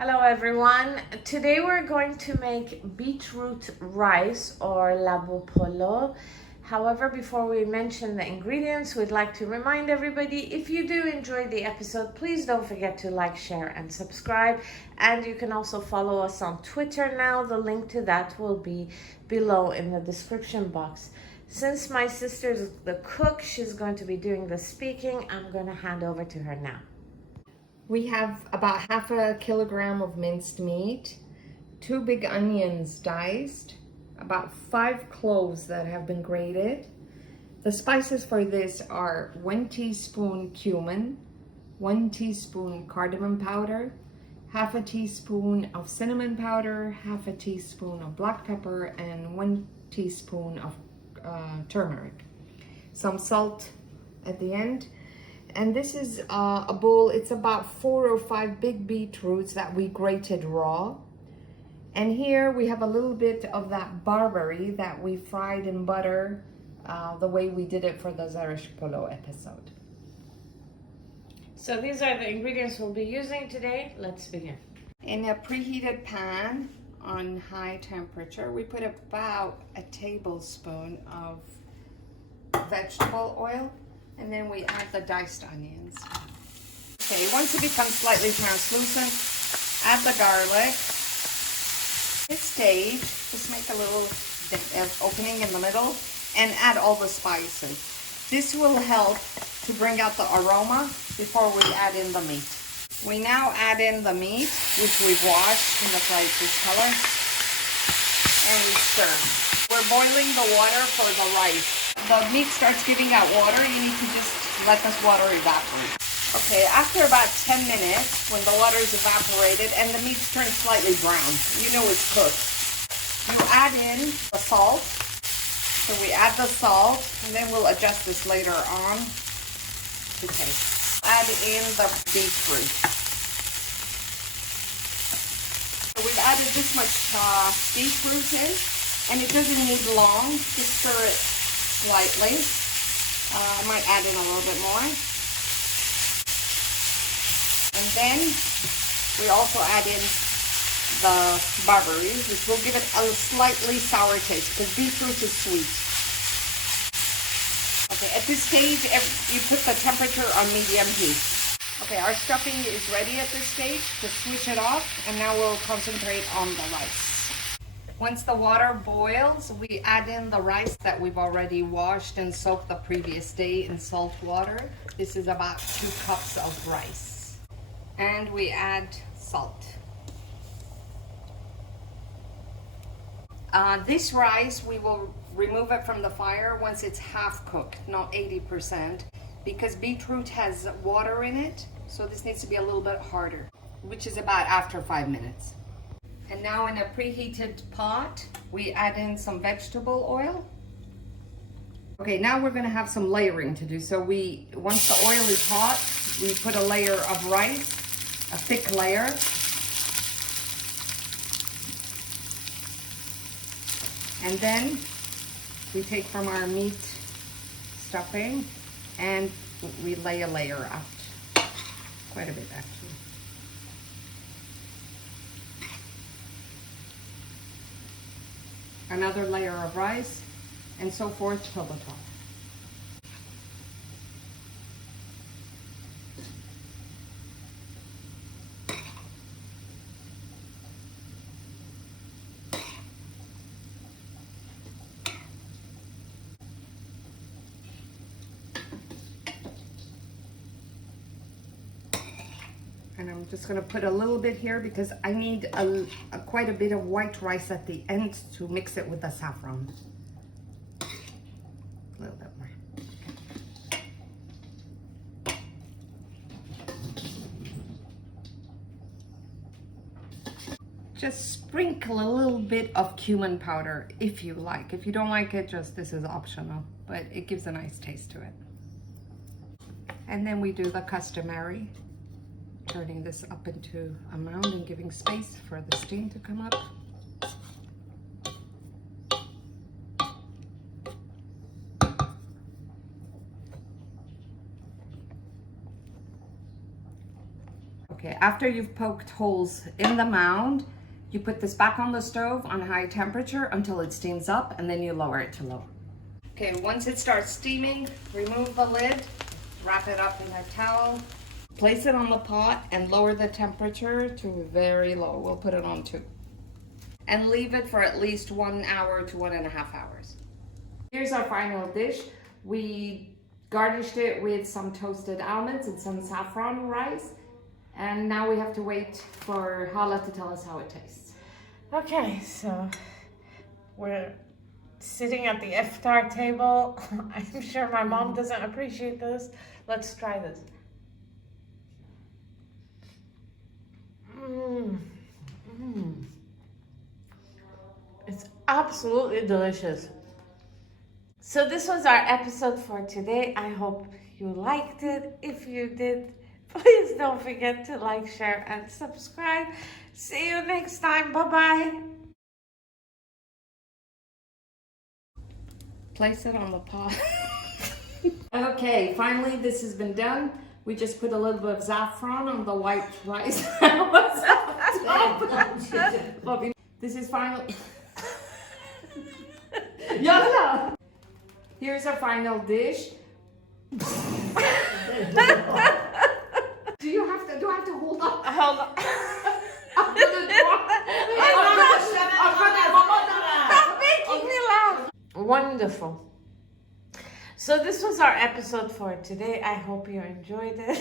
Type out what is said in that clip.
Hello everyone. Today we're going to make beetroot rice or Labou Polo. However, before we mention the ingredients, we'd like to remind everybody, if you do enjoy the episode, please don't forget to like, share, and subscribe. And you can also follow us on Twitter now. The link to that will be below in the description box. Since my sister's the cook, she's going to be doing the speaking. I'm going to hand over to her now. We have about half a kilogram of minced meat, 2 big onions diced, about 5 cloves that have been grated. The spices for this are 1 teaspoon cumin, 1 teaspoon cardamom powder, half a teaspoon of cinnamon powder, half a teaspoon of black pepper, and 1 teaspoon of turmeric. Some salt at the end. And this is a bowl. It's about 4 or 5 big beetroots that we grated raw. And here we have a little bit of that barberry that we fried in butter the way we did it for the Zarish Polo episode. So these are the ingredients we'll be using today. Let's begin. In a preheated pan on high temperature, we put about a tablespoon of vegetable oil. And then we add the diced onions. Okay, once it becomes slightly translucent, add the garlic. At this stage, just make a little opening in the middle and add all the spices. This will help to bring out the aroma before we add in the meat. We now add in the meat, which we've washed in the this color, and we stir. We're boiling the water for the rice. The meat starts giving out water, you need to just let this water evaporate. Okay, after about 10 minutes, when the water is evaporated and the meat's turned slightly brown, you know it's cooked. You add in the salt. So we add the salt, and then we'll adjust this later on to taste. Add in the beetroot. So we've added this much beetroot in, and it doesn't need long, just stir it slightly. I might add in a little bit more. And then we also add in the barberries, which will give it a slightly sour taste because beetroot is sweet. Okay, at this stage, you put the temperature on medium heat. Okay, our stuffing is ready at this stage. Just switch it off, and now we'll concentrate on the rice. Once the water boils, we add in the rice that we've already washed and soaked the previous day in salt water. This is about 2 cups of rice. And we add salt. This rice, we will remove it from the fire once it's half cooked, not 80%, because beetroot has water in it, so this needs to be a little bit harder, which is about after 5 minutes. And now in a preheated pot, we add in some vegetable oil. Okay, now we're gonna have some layering to do. So once the oil is hot, we put a layer of rice, a thick layer. And then we take from our meat stuffing and we lay a layer out. Quite a bit actually. Another layer of rice, and so forth till the top. And I'm just going to put a little bit here because I need quite a bit of white rice at the end to mix it with the saffron. A little bit more. Just sprinkle a little bit of cumin powder if you like. If you don't like it, this is optional, but it gives a nice taste to it. And then we do the customary, turning this up into a mound and giving space for the steam to come up. Okay, after you've poked holes in the mound, you put this back on the stove on high temperature until it steams up, and then you lower it to low. Okay, once it starts steaming, remove the lid, wrap it up in a towel, place it on the pot and lower the temperature to very low. We'll put it on 2. And leave it for at least 1 hour to 1.5 hours. Here's our final dish. We garnished it with some toasted almonds and some saffron rice. And now we have to wait for Hala to tell us how it tastes. Okay, so we're sitting at the iftar table. I'm sure my mom doesn't appreciate this. Let's try this. It's absolutely delicious. So this was our episode for today. I hope you liked it. If you did, please don't forget to like, share, and subscribe. See you next time. Bye-bye. Place it on the pot. Okay, finally this has been done. We just put a little bit of saffron on the white rice. This is final. Yalla! Here's our final dish. Do I have to hold up? Hold on. Stop making me laugh. Wonderful. So this was our episode for today. I hope you enjoyed it.